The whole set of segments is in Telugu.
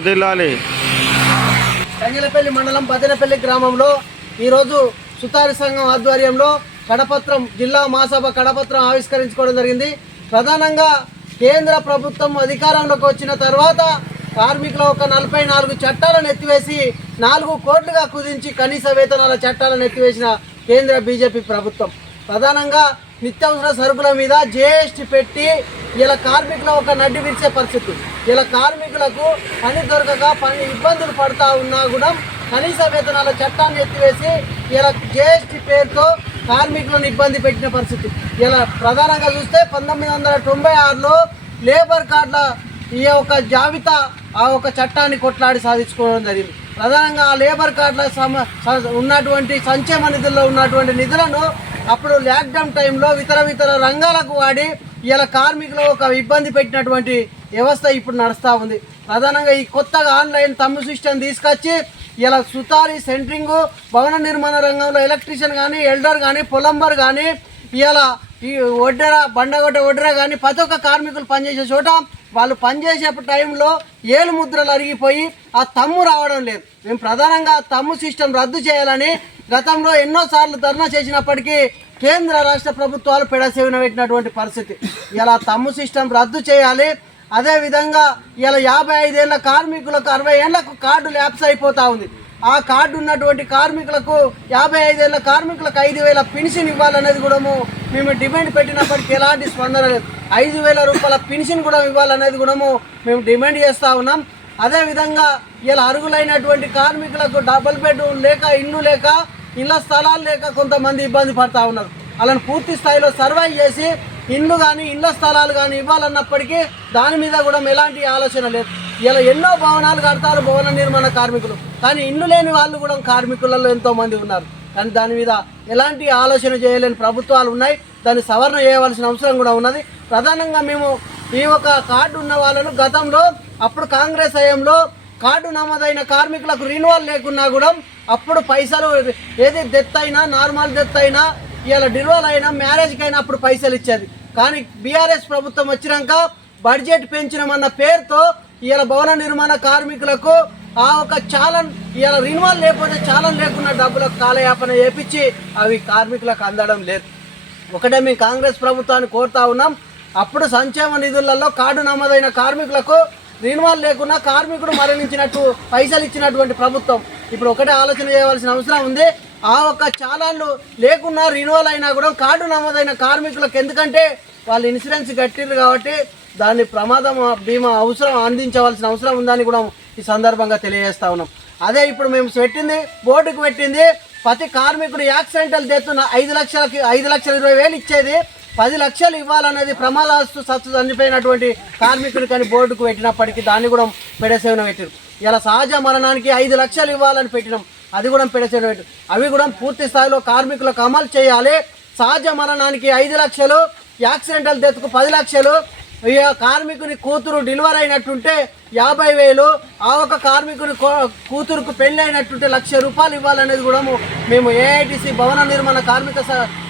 వర్ధిల్లాలి. తంగిలపల్లి మండలం బదనపల్లి గ్రామంలో ఈరోజు సుతారి సంఘం ఆధ్వర్యంలో కడపత్రం జిల్లా మహాసభ కడపత్రం ఆవిష్కరించుకోవడం జరిగింది. ప్రధానంగా కేంద్ర ప్రభుత్వం అధికారంలోకి వచ్చిన తర్వాత కార్మికుల ఒక 44 చట్టాలను ఎత్తివేసి 4 కోట్లుగా కుదించి కనీస వేతనాల చట్టాలను ఎత్తివేసిన కేంద్ర బీజేపీ ప్రభుత్వం ప్రధానంగా నిత్యావసర సరుకుల మీద జీఎస్టీ పెట్టి ఇలా కార్మికుల ఒక నడ్డి విరిచే పరిస్థితి. ఇలా కార్మికులకు పని దొరకక ఇబ్బందులు పడుతూ ఉన్నా కూడా కనీస వేతనాల చట్టాన్ని ఎత్తివేసి ఇలా జీఎస్టీ పేరుతో కార్మికులను ఇబ్బంది పెట్టిన పరిస్థితి. ఇలా ప్రధానంగా చూస్తే 1996లో లేబర్ కార్డుల ఈ యొక్క జాబితా ఆ ఒక చట్టాన్ని కొట్లాడి సాధించుకోవడం జరిగింది. ప్రధానంగా ఆ లేబర్ కార్డుల ఉన్నటువంటి సంక్షేమ నిధుల్లో ఉన్నటువంటి నిధులను అప్పుడు లాక్డౌన్ టైంలో ఇతర రంగాలకు వాడి ఇలా కార్మికులు ఒక ఇబ్బంది పెట్టినటువంటి వ్యవస్థ ఇప్పుడు నడుస్తూ ఉంది. ప్రధానంగా ఈ కొత్తగా ఆన్లైన్ తమ్ము సిస్టమ్ తీసుకొచ్చి ఇలా సుతారి సెంట్రింగు భవన నిర్మాణ రంగంలో ఎలక్ట్రీషియన్ కానీ ఎల్డర్ కానీ పొలంబర్ కానీ ఇలా ఈ ఒడ్డెర బండగొట్ట ఒడ్డెర కానీ ప్రతి ఒక్క కార్మికులు పనిచేసే చోట వాళ్ళు పనిచేసే టైంలో ఏలు ముద్రలు అరిగిపోయి ఆ తమ్ము రావడం లేదు. మేము ప్రధానంగా ఆ తమ్ము సిస్టమ్ రద్దు చేయాలని గతంలో ఎన్నోసార్లు ధర్నా చేసినప్పటికీ కేంద్ర రాష్ట్ర ప్రభుత్వాలు పెడసేవిన పెట్టినటువంటి పరిస్థితి. ఇలా తమ్ము సిస్టమ్ రద్దు చేయాలి. అదేవిధంగా ఇలా 55 ఏళ్ళ కార్మికులకు 60 ఏళ్లకు కార్డు ల్యాప్స్ అయిపోతూ ఉంది. ఆ కార్డు ఉన్నటువంటి కార్మికులకు 55 ఏళ్ళ కార్మికులకు 5,000 పెన్షన్ ఇవ్వాలనేది కూడా మేము డిమాండ్ పెట్టినప్పటికీ ఎలాంటి స్పందన లేదు. 5,000 రూపాయల పెన్షన్ కూడా ఇవ్వాలనేది కూడా మేము డిమాండ్ చేస్తూ ఉన్నాం. అదేవిధంగా ఇలా అర్హులైనటువంటి కార్మికులకు డబుల్ బెడ్రూమ్ లేక ఇల్లు లేక ఇళ్ల స్థలాలు లేక కొంతమంది ఇబ్బంది పడుతూ ఉన్నారు. అలాని పూర్తి స్థాయిలో సర్వే చేసి ఇండ్లు కానీ ఇళ్ల స్థలాలు కానీ ఇవ్వాలన్నప్పటికీ దాని మీద కూడా ఎలాంటి ఆలోచన లేదు. ఇలా ఎన్నో భవనాలు కడతారు భవన నిర్మాణ కార్మికులు, కానీ ఇండ్లు లేని వాళ్ళు కూడా కార్మికులలో ఎంతోమంది ఉన్నారు. కానీ దాని మీద ఎలాంటి ఆలోచన చేయలేని ప్రభుత్వాలు ఉన్నాయి. దాన్ని సవరణ చేయవలసిన అవసరం కూడా ఉన్నది. ప్రధానంగా మేము ఈ ఒక కార్డు ఉన్న వాళ్ళను గతంలో అప్పుడు కాంగ్రెస్ హయాంలో కార్డు నమోదైన కార్మికులకు రిన్యువల్ లేకున్నా కూడా అప్పుడు పైసలు ఏది డెత్ అయినా నార్మల్ డెత్ అయినా ఇలా డివోర్స్ అయినా మ్యారేజ్కి అయినా అప్పుడు పైసలు ఇచ్చేది. కానీ బీఆర్ఎస్ ప్రభుత్వం వచ్చినాక బడ్జెట్ పెంచినామన్న పేరుతో ఇలా భవన నిర్మాణ కార్మికులకు ఆ ఒక చాలన్ ఇలా రిన్యువల్ లేకపోతే చాలన్ లేకుండా డబ్బులకు కాలయాపన చేపించి అవి కార్మికులకు అందడం లేదు. ఒకటే మేము కాంగ్రెస్ ప్రభుత్వాన్ని కోరుతా ఉన్నాం. అప్పుడు సంక్షేమ నిధులలో కార్డు నమోదైన కార్మికులకు రిన్యువల్ లేకున్నా కార్మికుడు మరణించినట్టు పైసలు ఇచ్చినటువంటి ప్రభుత్వం ఇప్పుడు ఒకటే ఆలోచన చేయవలసిన అవసరం ఉంది. ఆ ఒక్క చాలాన్లు లేకున్నా రిన్యువల్ అయినా కూడా కార్డు నమోదైన కార్మికులకు ఎందుకంటే వాళ్ళు ఇన్సూరెన్స్ కట్టిర్రు కాబట్టి దాన్ని ప్రమాదం బీమా అవసరం అందించవలసిన అవసరం ఉందని కూడా ఈ సందర్భంగా తెలియజేస్తా ఉన్నాం. అదే ఇప్పుడు మేము బోర్డుకు పెట్టింది ప్రతి కార్మికుడు యాక్సిడెంటల్ డెత్ 5,20,000 ఇచ్చేది 10 లక్షలు ఇవ్వాలనేది ప్రమాదాస్తు సత్తు చనిపోయినటువంటి కార్మికుడు కానీ బోర్డుకు పెట్టినప్పటికీ దాన్ని కూడా పెడసేవన పెట్టారు. ఇలా సహజ మరణానికి 5 లక్షలు ఇవ్వాలని పెట్టినాం, అది కూడా పెడసేవన పెట్టారు. అవి కూడా పూర్తి స్థాయిలో కార్మికులకు అమలు చేయాలి. సహజ మరణానికి 5 లక్షలు, యాక్సిడెంటల్ డెత్కు 10 లక్షలు, ఇక కార్మికుని కూతురు డెలివరీ అయినట్టుంటే 50,000, ఆ ఒక కార్మికుని కూతురుకు పెళ్ళి అయినట్టుంటే 1,00,000 రూపాయలు ఇవ్వాలనేది కూడా మేము ఏఐటీసీ భవన నిర్మాణ కార్మిక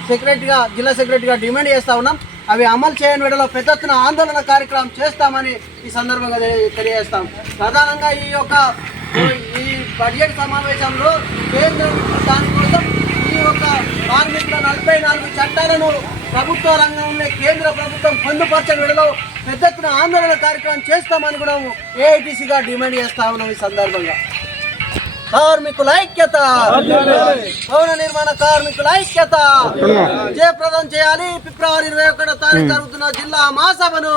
సెక్రటరీగా జిల్లా సెక్రటరీగా డిమాండ్ చేస్తూ ఉన్నాం. అవి అమలు చేయని వేళలో పెద్ద ఎత్తున ఆందోళన కార్యక్రమం చేస్తామని ఈ సందర్భంగా తెలియజేస్తాం. ప్రధానంగా ఈ బడ్జెట్ సమావేశంలో కేంద్రం దానికోసం ఈ యొక్క కార్మికుల 44 చట్టాలను ప్రభుత్వ రంగంలో కేంద్ర ప్రభుత్వం పొందుపరచని వేళలో పెద్ద ఎత్తున ఆందోళన కార్యక్రమం చేస్తామని కూడా ఏఐటీసీగా డిమాండ్ చేస్తా ఉన్నాం. ఈ సందర్భంగా కార్మికుల ఐక్యత, భవన నిర్మాణ కార్మికుల ఐక్యత జయప్రదం చేయాలి. ఫిబ్రవరి 21వ తారీఖు జరుగుతున్న జిల్లా మహాసభను